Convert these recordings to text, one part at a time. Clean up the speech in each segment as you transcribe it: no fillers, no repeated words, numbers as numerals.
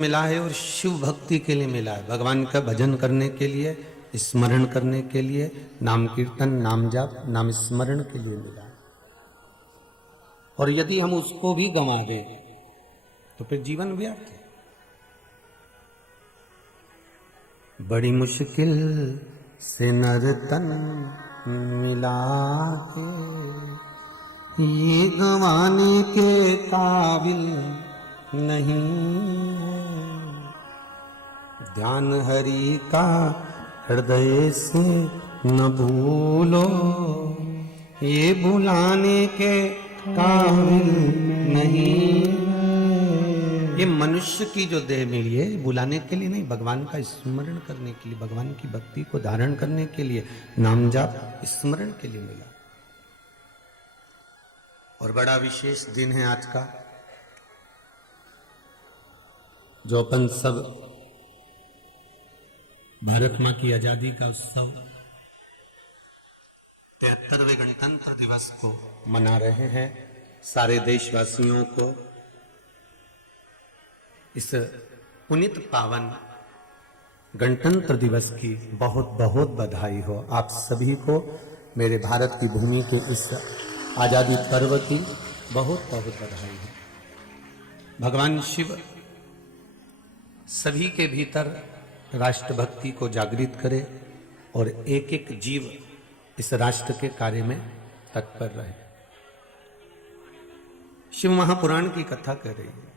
मिला है और शिव भक्ति के लिए मिला है, भगवान का भजन करने के लिए, स्मरण करने के लिए, नाम कीर्तन, नाम जाप, नाम स्मरण के लिए मिला है। और यदि हम उसको भी गंवा दें तो फिर जीवन व्यर्थ है। बड़ी मुश्किल से नर तन मिला है, ये गंवाने के काबिल नहीं है। ध्यान हरि का हृदय से न भूलो, ये भुलाने के काबिल नहीं है। ये मनुष्य की जो देह मिली है बुलाने के लिए नहीं, भगवान का स्मरण करने के लिए, भगवान की भक्ति को धारण करने के लिए, नाम जाप स्मरण के लिए मिला। और बड़ा विशेष दिन है आज का, जो अपन सब भारत मां की आजादी का उत्सव 73वें गणतंत्र दिवस को मना रहे हैं। सारे देशवासियों को इस पुनीत पावन गणतंत्र दिवस की बहुत बहुत बधाई हो। आप सभी को मेरे भारत की भूमि के इस आजादी पर्व की बहुत बहुत बधाई हो। भगवान शिव सभी के भीतर राष्ट्रभक्ति को जागृत करे और एक एक जीव इस राष्ट्र के कार्य में तत्पर रहे। शिव महापुराण की कथा कर रही है।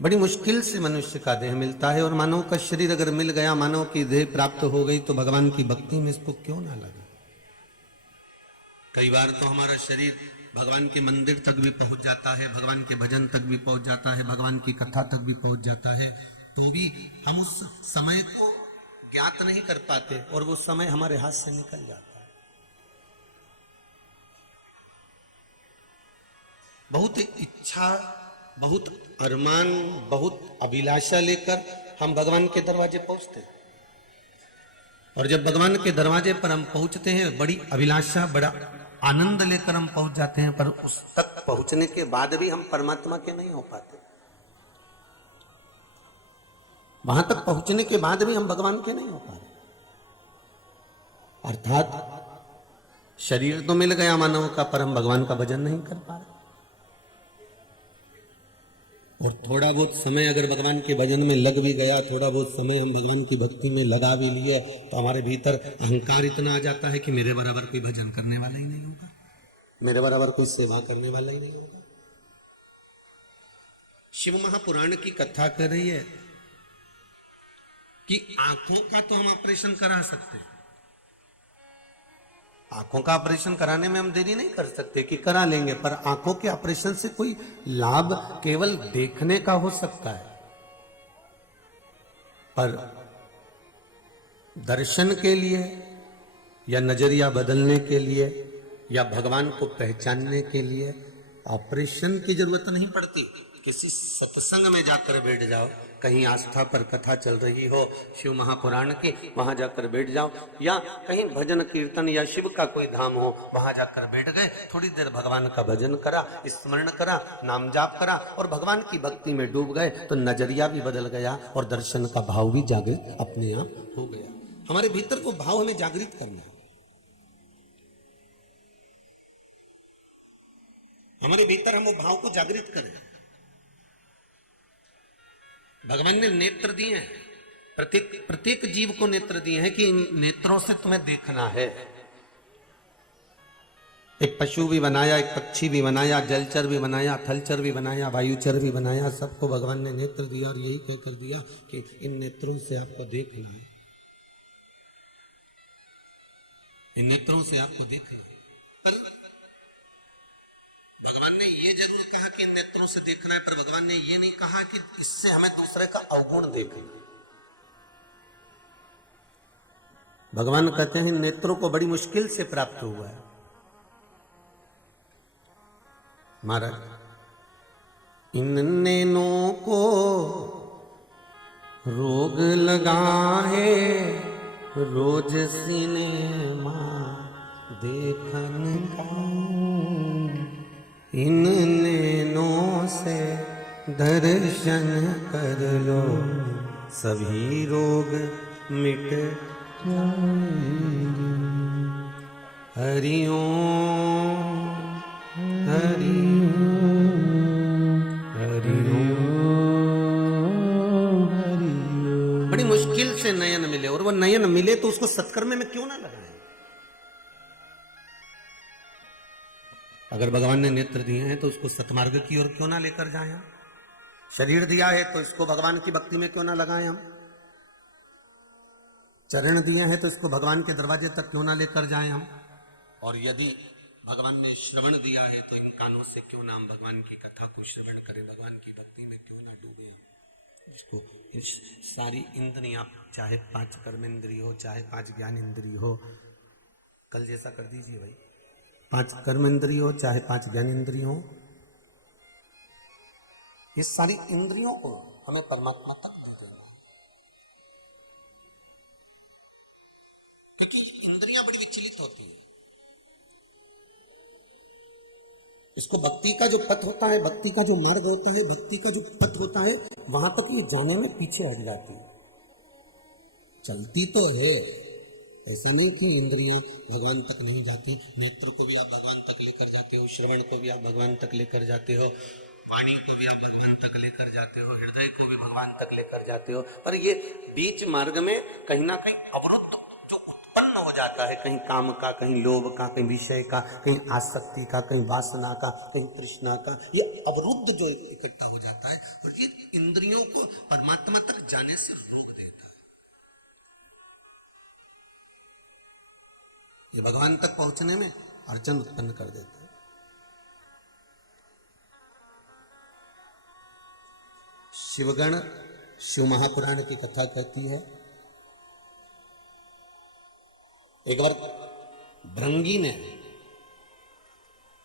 बड़ी मुश्किल से मनुष्य का देह मिलता है, और मानव का शरीर अगर मिल गया, मानव की देह प्राप्त हो गई, तो भगवान की भक्ति में इसको क्यों ना लगे। कई बार तो हमारा शरीर भगवान के मंदिर तक भी पहुंच जाता है, भगवान के भजन तक भी पहुंच जाता है, भगवान की कथा तक भी पहुंच जाता है, तो भी हम उस समय को ज्ञात नहीं कर पाते और वो समय हमारे हाथ से निकल जाता है। बहुत इच्छा, बहुत अरमान, बहुत अभिलाषा लेकर हम भगवान के दरवाजे पहुंचते हैं, और जब भगवान के दरवाजे पर हम पहुंचते हैं, बड़ी अभिलाषा, बड़ा आनंद लेकर हम पहुंच जाते हैं, पर उस तक पहुंचने के बाद भी हम परमात्मा के नहीं हो पाते। वहां तक पहुंचने के बाद भी हम भगवान के नहीं हो पाते। अर्थात शरीर तो मिल गया मानव का, पर हम भगवान का भजन नहीं कर पा रहे। और थोड़ा बहुत समय अगर भगवान के भजन में लग भी गया, थोड़ा बहुत समय हम भगवान की भक्ति में लगा भी लिए, तो हमारे भीतर अहंकार इतना आ जाता है कि मेरे बराबर कोई भजन करने वाला ही नहीं होगा, मेरे बराबर कोई सेवा करने वाला ही नहीं होगा। शिव महापुराण की कथा कर रही है कि आंखों का तो हम ऑपरेशन करा सकते हैं, आंखों का ऑपरेशन कराने में हम देरी नहीं कर सकते कि करा लेंगे, पर आंखों के ऑपरेशन से कोई लाभ केवल देखने का हो सकता है, पर दर्शन के लिए या नजरिया बदलने के लिए या भगवान को पहचानने के लिए ऑपरेशन की जरूरत नहीं पड़ती। किसी सत्संग में जाकर बैठ जाओ, कहीं आस्था पर कथा चल रही हो शिव महापुराण की, वहां जाकर बैठ जाओ, या कहीं भजन कीर्तन या शिव का कोई धाम हो, वहां जाकर बैठ गए, थोड़ी देर भगवान का भजन करा, स्मरण करा, नाम जाप करा, और भगवान की भक्ति में डूब गए, तो नजरिया भी बदल गया और दर्शन का भाव भी जागृत अपने आप हो गया। हमारे भीतर वो भाव हमें जागृत करना है, हमारे भीतर हम वो भाव को जागृत करें। भगवान ने नेत्र दिए हैं, प्रत्येक जीव को नेत्र दिए हैं कि इन नेत्रों से तुम्हें देखना है। एक पशु भी बनाया, एक पक्षी भी बनाया, जलचर भी बनाया, थलचर भी बनाया, वायुचर भी बनाया, सबको भगवान ने नेत्र दिया, और यही कहकर दिया कि इन नेत्रों से आपको देखना है, इन नेत्रों से आपको देखना है। भगवान ने ये जरूर कहा कि नेत्रों से देखना है, पर भगवान ने ये नहीं कहा कि इससे हमें दूसरे का अवगुण देखना। भगवान कहते हैं नेत्रों को बड़ी मुश्किल से प्राप्त हुआ है। महाराज, इन नैनों को रोग लगा है, रोज सिनेमा देखन का, इन नैनों से दर्शन कर लो सभी रोग मिट जाएंगे। हरि ओम हरि हरि ओम हरि ओम। बड़ी मुश्किल से नयन मिले, और वो नयन मिले तो उसको सत्कर्म में क्यों ना लगाएं। अगर भगवान ने नेत्र दिए हैं तो उसको सतमार्ग की ओर क्यों ना लेकर जाएं हम। शरीर दिया है तो इसको भगवान की भक्ति में क्यों ना लगाएं हम। चरण दिए हैं तो इसको भगवान के दरवाजे तक क्यों ना लेकर जाएं हम। और यदि भगवान ने श्रवण दिया है तो इन कानों से क्यों ना हम भगवान की कथा को श्रवण करें, भगवान की भक्ति में क्यों ना डूबे हम। इसको सारी इंद्रियां, चाहे 5 कर्मेंद्रिय हो, चाहे 5 ज्ञान इंद्रिय हो, कल जैसा कर दीजिए भाई, 5 कर्म इंद्रिय हो चाहे 5 ज्ञान इंद्रिय हो, ये सारी इंद्रियों को हमें परमात्मा तक दे देना है। क्योंकि इंद्रियां बड़ी विचलित होती है। इसको भक्ति का जो पथ होता है, भक्ति का जो मार्ग होता है, भक्ति का जो पथ होता है, वहां तक ये जाने में पीछे हट जाती है। चलती तो है, ऐसा नहीं कि इंद्रियां भगवान तक नहीं जाती। नेत्र को भी आप भगवान तक लेकर जाते हो, श्रवण को भी आप भगवान तक लेकर जाते हो, वाणी को भी आप भगवान तक लेकर जाते हो, हृदय को भी भगवान तक लेकर जाते हो। पर ये बीच मार्ग में कहीं ना कहीं अवरुद्ध जो उत्पन्न हो जाता है, कहीं काम का, कहीं लोभ का, कहीं विषय का, कहीं आसक्ति का, कहीं वासना का, कहीं तृष्णा का, ये अवरुद्ध जो इकट्ठा हो जाता है, और ये इंद्रियों को परमात्मा तक जाने से रोक देता है। ये भगवान तक पहुंचने में अड़चन उत्पन्न कर देता है। शिवगण शिव महापुराण की कथा कहती है, एक बार भृंगी ने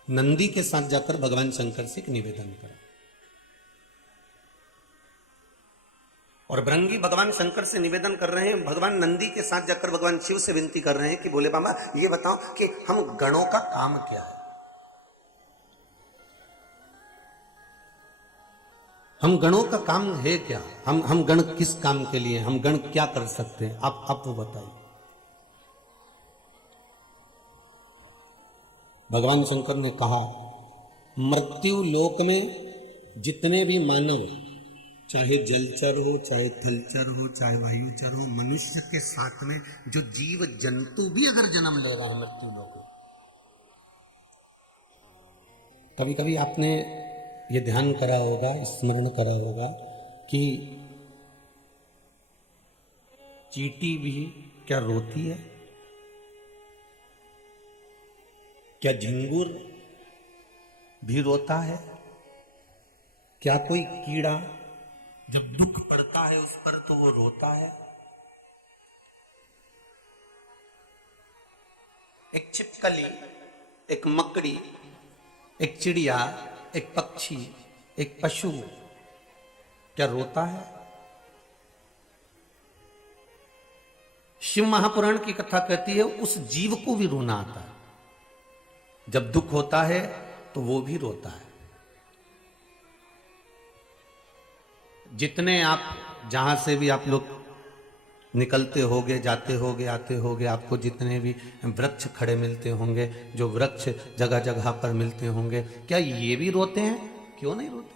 नंदी के साथ जाकर भगवान शंकर से एक निवेदन करा, और भृंगी भगवान शंकर से निवेदन कर रहे हैं, भगवान नंदी के साथ जाकर भगवान शिव से विनती कर रहे हैं कि भोले बाबा ये बताओ कि हम गणों का काम क्या है, हम गणों का काम है क्या, हम गण किस काम के लिए, हम गण क्या कर सकते हैं, आप वो बताइए। भगवान शंकर ने कहा, मृत्यु लोक में जितने भी मानव, चाहे जलचर हो, चाहे थलचर हो, चाहे वायुचर हो, मनुष्य के साथ में जो जीव जंतु भी अगर जन्म ले रहा है मृत्यु लोक में, कभी कभी आपने ये ध्यान करा होगा, स्मरण करा होगा कि चींटी भी क्या रोती है, क्या झिंगुर भी रोता है, क्या कोई कीड़ा जब दुख पड़ता है उस पर तो वो रोता है। एक छिपकली, एक मकड़ी, एक चिड़िया, एक पक्षी, एक पशु क्या रोता है? शिव महापुराण की कथा कहती है उस जीव को भी रोना आता है, जब दुख होता है तो वो भी रोता है। जितने आप जहां से भी आप लोग निकलते होगे, जाते होगे, आते होगे, आपको जितने भी वृक्ष खड़े मिलते होंगे, जो वृक्ष जगह जगह पर मिलते होंगे, क्या ये भी रोते हैं? क्यों नहीं रोते?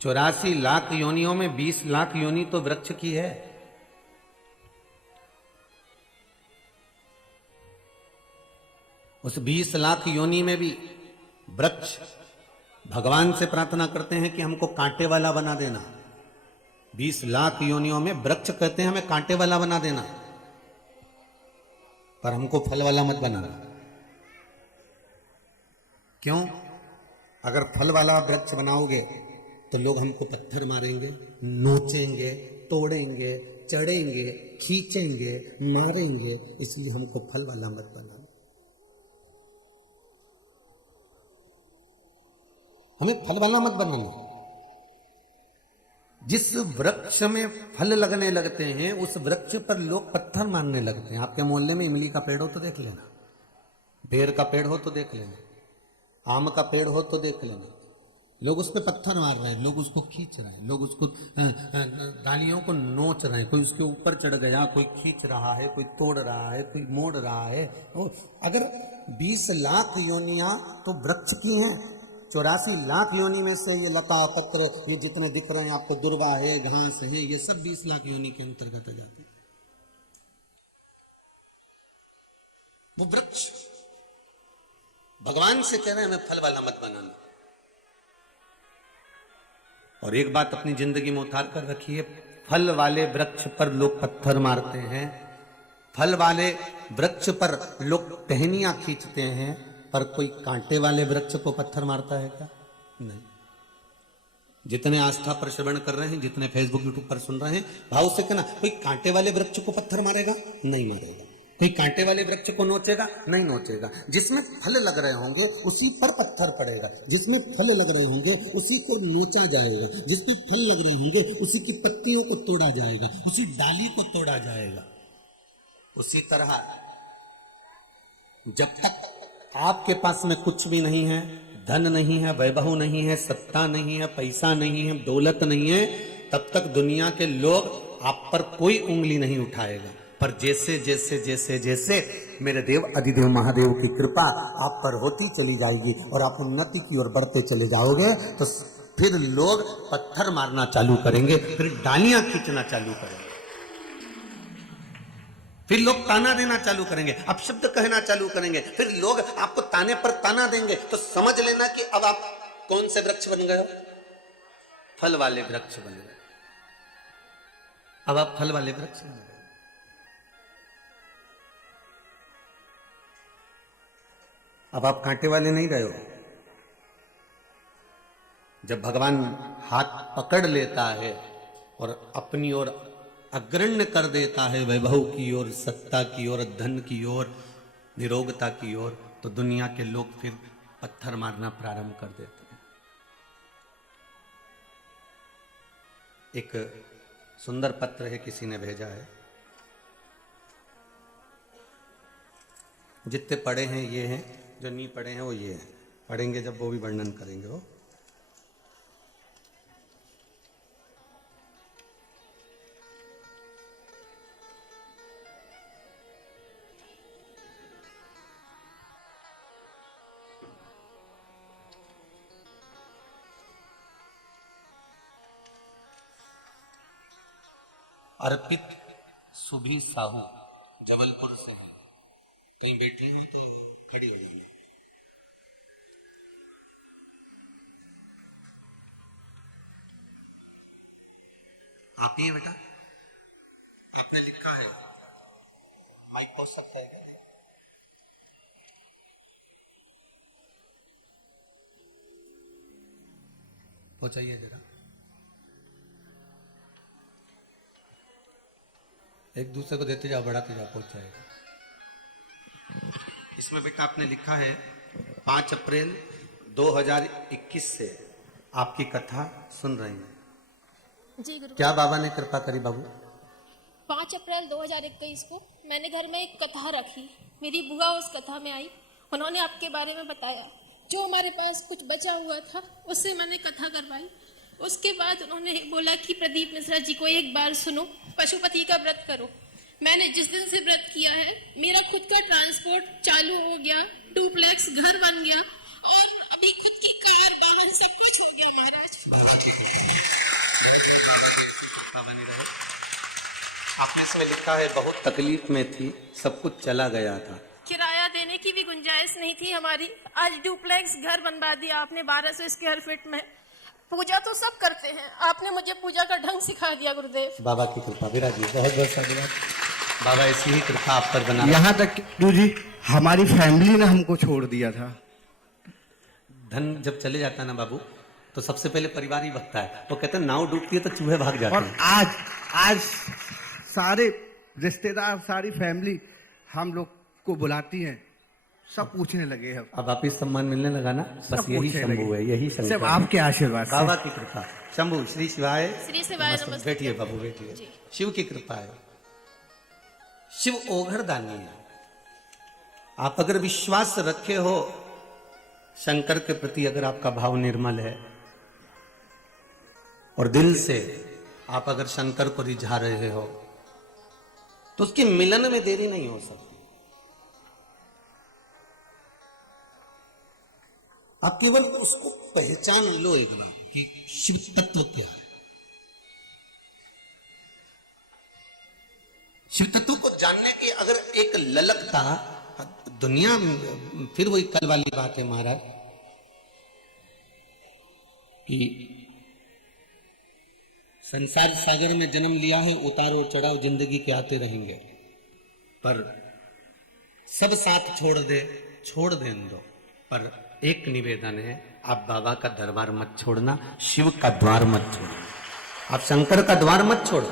84 लाख योनियों में 20 लाख योनि तो वृक्ष की है। उस 20 लाख योनि में भी वृक्ष भगवान से प्रार्थना करते हैं कि हमको कांटे वाला बना देना। 20 लाख योनियों में वृक्ष कहते हैं हमें कांटे वाला बना देना, पर हमको फल वाला मत बनाना। क्यों? अगर फल वाला वृक्ष बनाओगे तो लोग हमको पत्थर मारेंगे, नोचेंगे, तोड़ेंगे, चढ़ेंगे, खींचेंगे, मारेंगे, इसलिए हमको फल वाला मत बनाना। हमें फल वाला मत बनाना। जिस वृक्ष में फल लगने लगते हैं उस वृक्ष पर लोग पत्थर मारने लगते हैं। आपके मोहल्ले में इमली का पेड़ हो तो देख लेना, बेर का पेड़ हो तो देख लेना, आम का पेड़ हो तो देख लेना, लोग उस पर पत्थर मार रहे हैं, लोग उसको खींच रहे हैं, लोग उसको डालियों को नोच रहे हैं, कोई उसके ऊपर चढ़ गया, कोई खींच रहा है, कोई तोड़ रहा है, कोई मोड़ रहा है। अगर 20 लाख योनियां तो वृक्ष की हैं, 84 लाख योनि में से ये लता पत्र ये जितने दिख रहे हैं आपको, दुर्वा है, घास है, ये सब 20 लाख योनि के अंतर्गत आ जाते हैं। वो वृक्ष भगवान से कह रहे हैं हमें फल वाला मत बनाना। और एक बात अपनी जिंदगी में उतार कर रखिए, फल वाले वृक्ष पर लोग पत्थर मारते हैं, फल वाले वृक्ष पर लोग टहनियां खींचते हैं, पर कोई कांटे वाले वृक्ष को पत्थर मारता है क्या? नहीं। जितने आस्था पर श्रवण कर रहे हैं, जितने फेसबुक यूट्यूब पर सुन रहे हैं, भाव से कहना, कोई कांटे वाले वृक्ष को पत्थर मारेगा? नहीं मारेगा। कोई कांटे वाले वृक्ष को नोचेगा? नहीं नोचेगा। जिसमें फल लग रहे होंगे उसी पर पत्थर पड़ेगा, जिसमें फल लग रहे होंगे उसी को नोचा जाएगा, जिसमें फल लग रहे होंगे उसी की पत्तियों को तोड़ा जाएगा, उसी डाली को तोड़ा जाएगा। उसी तरह जब तक आपके पास में कुछ भी नहीं है, धन नहीं है, वैभव नहीं है, सत्ता नहीं है, पैसा नहीं है, दौलत नहीं है, तब तक दुनिया के लोग आप पर कोई उंगली नहीं उठाएगा। पर जैसे जैसे जैसे जैसे मेरे देव अधिदेव महादेव की कृपा आप पर होती चली जाएगी और आप उन्नति की ओर बढ़ते चले जाओगे, तो फिर लोग पत्थर मारना चालू करेंगे, फिर डालियां खींचना चालू करेंगे, फिर लोग ताना देना चालू करेंगे, अपशब्द कहना चालू करेंगे, फिर लोग आपको ताने पर ताना देंगे। तो समझ लेना कि अब आप कौन से वृक्ष बन गए हो? फल वाले वृक्ष बन गए। अब आप फल वाले वृक्ष बन गए। अब आप कांटे वाले नहीं रहे हो। जब भगवान हाथ पकड़ लेता है और अपनी ओर अग्रण्य कर देता है, वैभव की ओर, सत्ता की ओर, धन की ओर, निरोगता की ओर, तो दुनिया के लोग फिर पत्थर मारना प्रारंभ कर देते हैं। एक सुंदर पत्र है, किसी ने भेजा है। जितने पढ़े हैं ये हैं, जो नहीं पढ़े हैं वो ये हैं। पढ़ेंगे जब वो भी वर्णन करेंगे। वो अर्पित सुभी साहू जबलपुर से हैं। कहीं बैठी हैं तो खड़ी हो जाना। आप ही हैं बेटा? आपने लिखा है, माइक पहुंच सकता है क्या? पहुंचाइए जरा। एक दूसरे को देते जाओ, बढ़ाते जाओ, पहुंच जाएगा। इसमें बेटा आपने लिखा है 5 अप्रैल 2021 से आपकी कथा सुन रहे हैं जी गुरु। क्या बाबा ने कृपा करी बाबू? 5 अप्रैल 2021 को मैंने घर में एक कथा रखी। मेरी बुआ उस कथा में आई, उन्होंने आपके बारे में बताया। जो हमारे पास कुछ बचा हुआ था उससे मैंने कथा करवाई। उसके बाद उन्होंने बोला कि प्रदीप मिश्रा जी को एक बार सुनो, पशुपति का व्रत करो। मैंने जिस दिन से व्रत किया है, मेरा खुद का ट्रांसपोर्ट चालू हो गया, डुप्लेक्स घर बन गया और अभी खुद की कार, वाहन सब कुछ हो गया महाराज। बनी रहे। आपने इसमें लिखा है बहुत तकलीफ में थी, सब कुछ चला गया था, किराया देने की भी गुंजाइश नहीं थी हमारी। आज डुप्लेक्स घर बनवा दिया आपने 1200 स्क्वायर फीट में। पूजा तो सब करते हैं, आपने मुझे पूजा का ढंग सिखा दिया गुरुदेव। बाबा की कृपा। विराज जी बहुत बहुत धन्यवाद। बाबा ऐसी ही कृपा आप पर बना। यहाँ तक गुरु जी हमारी फैमिली ने हमको छोड़ दिया था। धन जब चले जाता है ना बाबू, तो सबसे पहले परिवार ही भगता है। वो कहते हैं नाव डूबती है तो चूहे भाग जाते और हैं। आज सारे रिश्तेदार, सारी फैमिली हम लोग को बुलाती हैं, सब पूछने लगे हैं। अब वापिस सम्मान मिलने लगा ना, बस यही शंभू है, यही शंकर सब आपके आशीर्वाद से। बाबा की कृपा। शंभू श्री शिवाय। श्री शिवाय नमस्ते। बैठिए बाबू, बैठिए। शिव की कृपा है। शिव ओघर दानी है। आप अगर विश्वास रखे हो शंकर के प्रति, अगर आपका भाव निर्मल है, और दिल से आप अगर शंकर को रिझा रहे हो तो उसके मिलन में देरी नहीं हो सकती। आप केवल उसको पहचान लो एक बार कि शिव तत्व क्या है। शिव तत्व को जानने की अगर एक ललकता, दुनिया फिर वही कल वाली बात है महाराज कि संसार सागर में जन्म लिया है, उतार और चढ़ाव जिंदगी के आते रहेंगे, पर सब साथ छोड़ दे दो। पर एक निवेदन है, आप बाबा का दरबार मत छोड़ना, शिव का द्वार मत छोड़ना, आप शंकर का द्वार मत छोड़ो।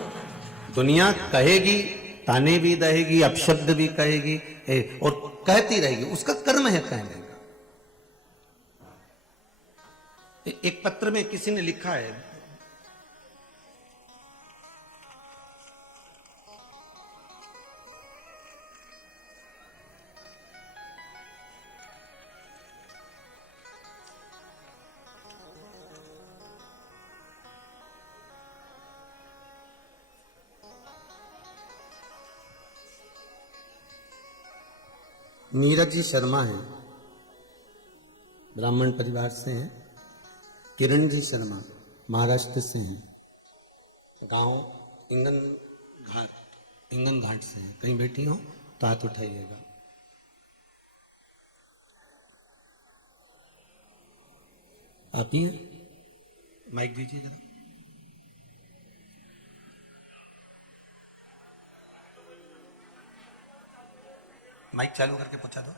दुनिया कहेगी, ताने भी दहेगी, अपशब्द भी कहेगी और कहती रहेगी, उसका कर्म है कहने का। एक पत्र में किसी ने लिखा है, नीरज जी शर्मा हैं, ब्राह्मण परिवार से हैं। किरण जी शर्मा महाराष्ट्र से हैं, गांव इंगन घाट से हैं। कहीं बैठी हो तो हाथ उठाइएगा। आप ही हैं? माइक दीजिए जरा। माइक चालू करके पहुंचा दो।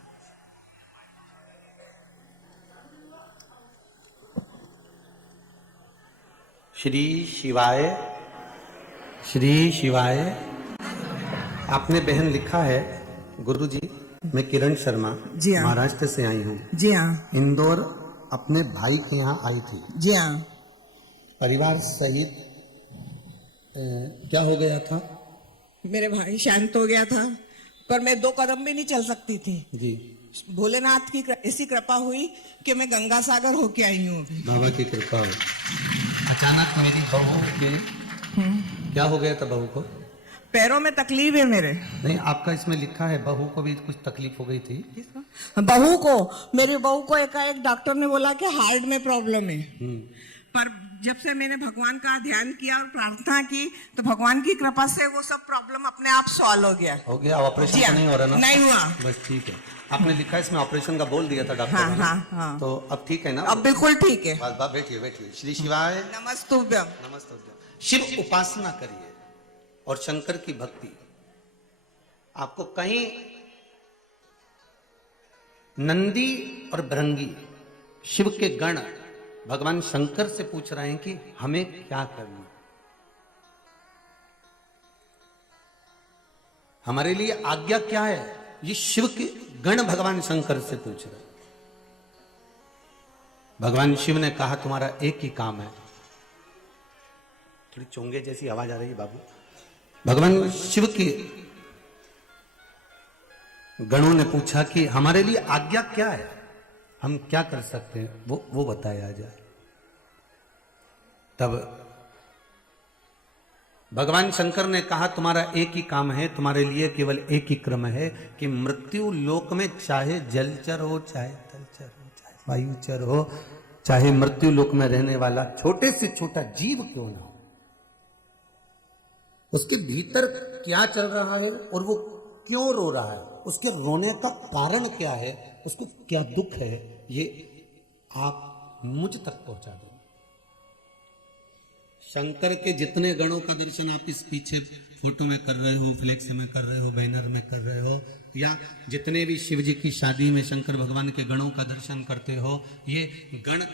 श्री शिवाय, श्री शिवाय। आपने बहन लिखा है, गुरुजी मैं किरण शर्मा जी हाँ। महाराष्ट्र से आई हूँ। जी हाँ। इंदौर अपने भाई के यहाँ आई थी। जी हाँ। परिवार सहित क्या हो गया था? मेरे भाई शांत हो गया था, पर मैं 2 कदम भी नहीं चल सकती थी जी। भोलेनाथ की ऐसी कृपा हुई कि मैं गंगा सागर होके आई हूँ अभी। बाबा की कृपा हो। अचानक मेरी बहू के क्या हो गया था? बहू को पैरों में तकलीफ है मेरे। नहीं, आपका इसमें लिखा है बहू को भी कुछ तकलीफ हो गई थी। मेरी बहू को एकाएक डॉक्टर ने बोला कि हार्ट में प्रॉब्लम है। पर जब से मैंने भगवान का ध्यान किया और प्रार्थना की तो भगवान की कृपा से वो सब प्रॉब्लम अपने आप सॉल्व हो गया। हो गया? ऑपरेशन तो नहीं हो रहा ना? नहीं हुआ। बस ठीक है। आपने लिखा है इसमें ऑपरेशन का बोल दिया था डॉक्टर हाँ, ने। हाँ, हाँ। तो अब ठीक है ना? अब बिल्कुल ठीक है। बस बस बैठिए बैठिए। श्री शिवाय नमस्तुभ्यम। नमस्तुभ्यम। शिव उपासना करिए और शंकर की भक्ति। आपको कहीं नंदी और भृंगी शिव के गण भगवान शंकर से पूछ रहे हैं कि हमें क्या करना, हमारे लिए आज्ञा क्या है। ये शिव के गण भगवान शंकर से पूछ रहे हैं। भगवान शिव ने कहा तुम्हारा एक ही काम है। थोड़ी चोंगे जैसी आवाज आ रही है बाबू। भगवान शिव के गणों ने पूछा कि हमारे लिए आज्ञा क्या है, हम क्या कर सकते हैं, वो बताया जाए। तब भगवान शंकर ने कहा तुम्हारा एक ही काम है, तुम्हारे लिए केवल एक ही क्रम है कि मृत्यु लोक में चाहे जलचर हो, चाहे थलचर हो, चाहे वायुचर हो, चाहे मृत्यु लोक में रहने वाला छोटे से छोटा जीव क्यों ना हो, उसके भीतर क्या चल रहा है और वो क्यों रो रहा है, उसके रोने का कारण क्या है, उसको क्या दुख है, ये आप मुझ तक पहुंचा दो। शंकर के जितने गणों का दर्शन आप इस पीछे फोटो में कर रहे हो, फ्लेक्स में कर रहे हो, बैनर में कर रहे हो, या जितने भी शिव जी की शादी में शंकर भगवान के गणों का दर्शन करते हो, ये गण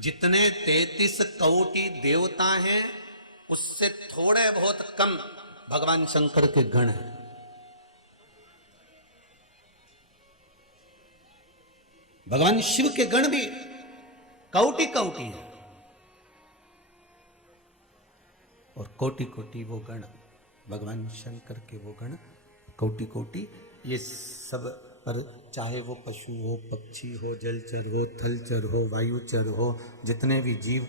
जितने 33 कोटि देवता हैं उससे थोड़े बहुत कम भगवान शंकर के गण हैं। भगवान शिव के गण भी कोटि कोटि है और कोटि कोटि वो गण भगवान शंकर के वो गण कोटि कोटि। ये सब पर चाहे वो पशु हो, पक्षी हो, जलचर हो, थलचर हो, वायुचर हो, जितने भी जीव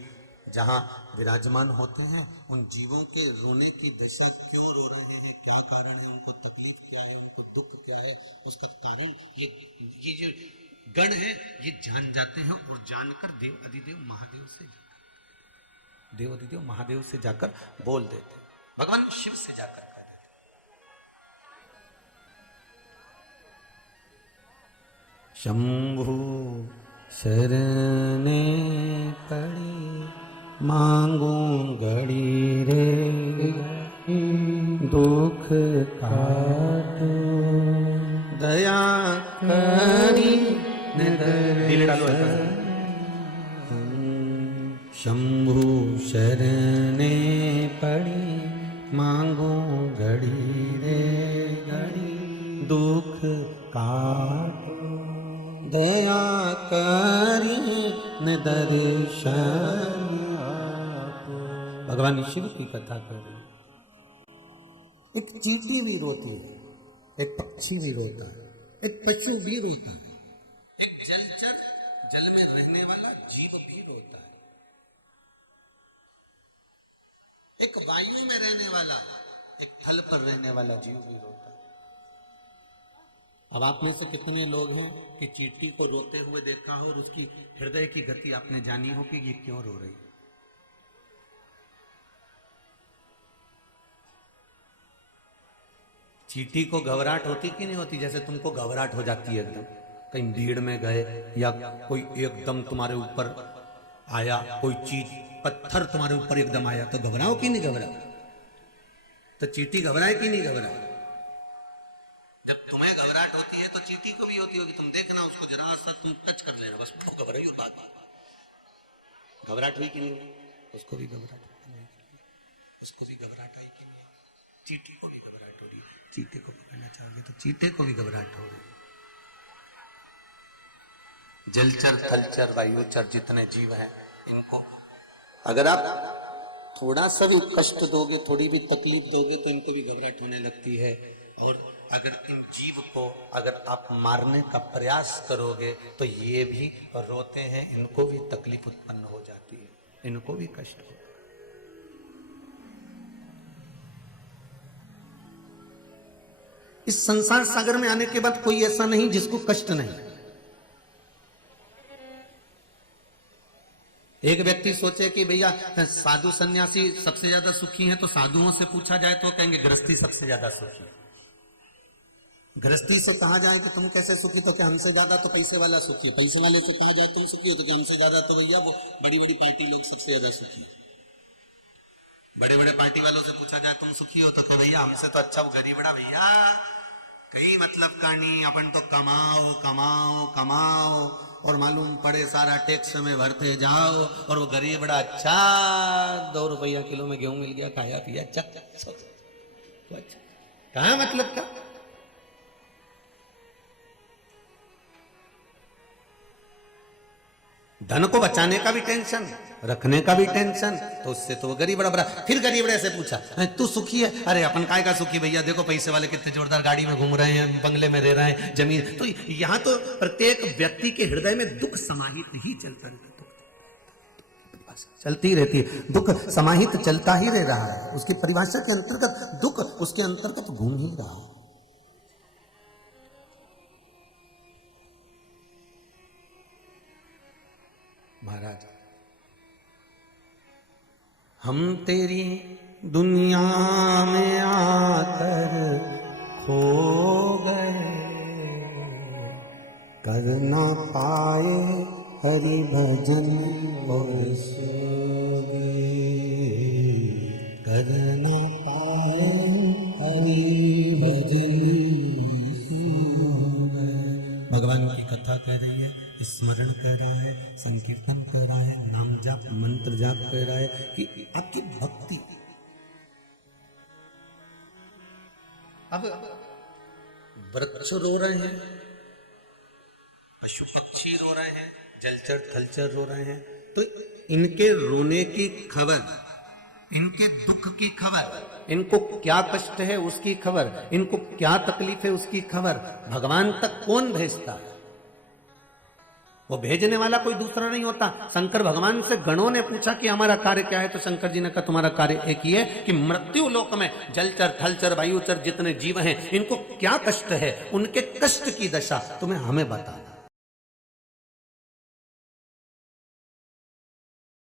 जहां विराजमान होते हैं, उन जीवों के रोने की दशा क्यों रो रहे हैं, क्या कारण है, उनको तकलीफ क्या है, उनको दुख क्या है, उसका कारण ये जो गण है ये जान जाते हैं और जानकर देव अधिदेव महादेव से जाकर बोल देते हैं, भगवान शिव से जाकर कह देते हैं। शंभु शरणे पड़ी मांगू घड़ी रे, दुख काटो दया करी दिल डालो। शंभु शरणे पड़ी मांगू घड़ी रे घड़ी, दुख काटो दया करी न दर्शन। भगवान शिव की कथा कर रहे। एक चींटी भी रोती है, एक पक्षी भी रोता है, एक पशु भी रोता है, एक जलचर जल में रहने वाला जीव भी रोता है, एक वायु में रहने वाला, एक थल पर रहने वाला जीव भी रोता है। अब आप में से कितने लोग हैं कि चींटी को रोते हुए देखा हो और उसकी हृदय की गति आपने जानी हो कि ये क्यों रो रही? चींटी को घबराहट होती कि नहीं होती? जैसे तुमको घबराहट हो जाती है एकदम, कहीं भीड़ में गए या कोई एकदम तुम्हारे ऊपर आया, कोई चीज पत्थर तुम्हारे ऊपर एकदम आया तो घबराओ कि नहीं घबराओ? तो चींटी घबराए कि नहीं घबराए? जब तुम्हें घबराहट होती है तो चींटी को भी होती होगी। तुम देखना उसको जरा सा तुम टच कर लेना, बस वो घबराई बात। घबराहट हुई कि नहीं? उसको भी घबराहट आई कि नहीं? चींटी को भी घबराहट हो रही है। चीते को पकड़ना चाहोगे तो चीते को भी घबराहट हो रही है। जलचर थलचर वायुचर जितने जीव हैं, इनको अगर आप थोड़ा सा भी कष्ट दोगे, थोड़ी भी तकलीफ दोगे तो इनको भी घबराहट होने लगती है। और अगर इन जीव को अगर आप मारने का प्रयास करोगे तो ये भी रोते हैं, इनको भी तकलीफ उत्पन्न हो जाती है, इनको भी कष्ट हो। इस संसार सागर में आने के बाद कोई ऐसा नहीं जिसको कष्ट नहीं। एक व्यक्ति सोचे कि भैया साधु सन्यासी सबसे ज्यादा सुखी हैं, तो साधुओं से पूछा जाए तो कहेंगे गृहस्थी सबसे ज्यादा सुखी है। गृहस्थी से कहा जाए कि तुम कैसे सुखी, तो क्या हमसे ज्यादा तो पैसे वाला सुखी है। पैसे वाले से कहा जाए तुम सुखी हो, तो क्या हमसे ज्यादा तो भैया वो बड़ी बड़ी पार्टी लोग सबसे ज्यादा सुखी है। बड़े बड़े पार्टी वालों से पूछा जाए तुम सुखी हो, तो क्या भैया हमसे तो अच्छा वो गरीबड़ा भैया कहीं मतलब का नहीं, अपन तो कमाओ कमाओ कमाओ और मालूम पड़े सारा टैक्स में भरते जाओ, और वो गरीब बड़ा अच्छा 2 रुपया किलो में गेहूं मिल गया, खाया पिया चक कहा मतलब का। धन को बचाने का भी टेंशन, रखने का भी टेंशन, तो उससे तो वो गरीब बड़ा। फिर गरीब से पूछा तू सुखी है? अरे अपन काय का सुखी भैया, देखो पैसे वाले कितने जोरदार गाड़ी में घूम रहे हैं, बंगले में रह रहे हैं, जमीन। तो यहाँ तो प्रत्येक व्यक्ति के हृदय में दुख समाहित ही चलता रहता है, चलती रहती है, दुख समाहित चलता ही रह रहा है। उसकी परिभाषा के अंतर्गत दुख उसके अंतर्गत घूम ही रहा है। महाराज, हम तेरी दुनिया में आकर खो गए, कर ना पाए हरि भजन और कर ना पाए हरि भजन। भगवान की कथा कह रही है, स्मरण कर रहा है, संकीर्तन कर रहा है, नाम जाप मंत्र जाप कर रहा है कि आपकी भक्ति। अब वृक्ष रो रहे हैं, पशु पक्षी रो रहे हैं, जलचर थलचर रो रहे हैं, तो इनके रोने की खबर, इनके दुख की खबर, इनको क्या कष्ट है उसकी खबर, इनको क्या तकलीफ है उसकी खबर भगवान तक कौन भेजता है? वो भेजने वाला कोई दूसरा नहीं होता। शंकर भगवान से गणों ने पूछा कि हमारा कार्य क्या है, तो शंकर जी ने कहा तुम्हारा कार्य एक ही है कि मृत्यु लोक में जलचर थलचर वायुचर जितने जीव हैं इनको क्या कष्ट है, उनके कष्ट की दशा तुम्हें हमें बताना।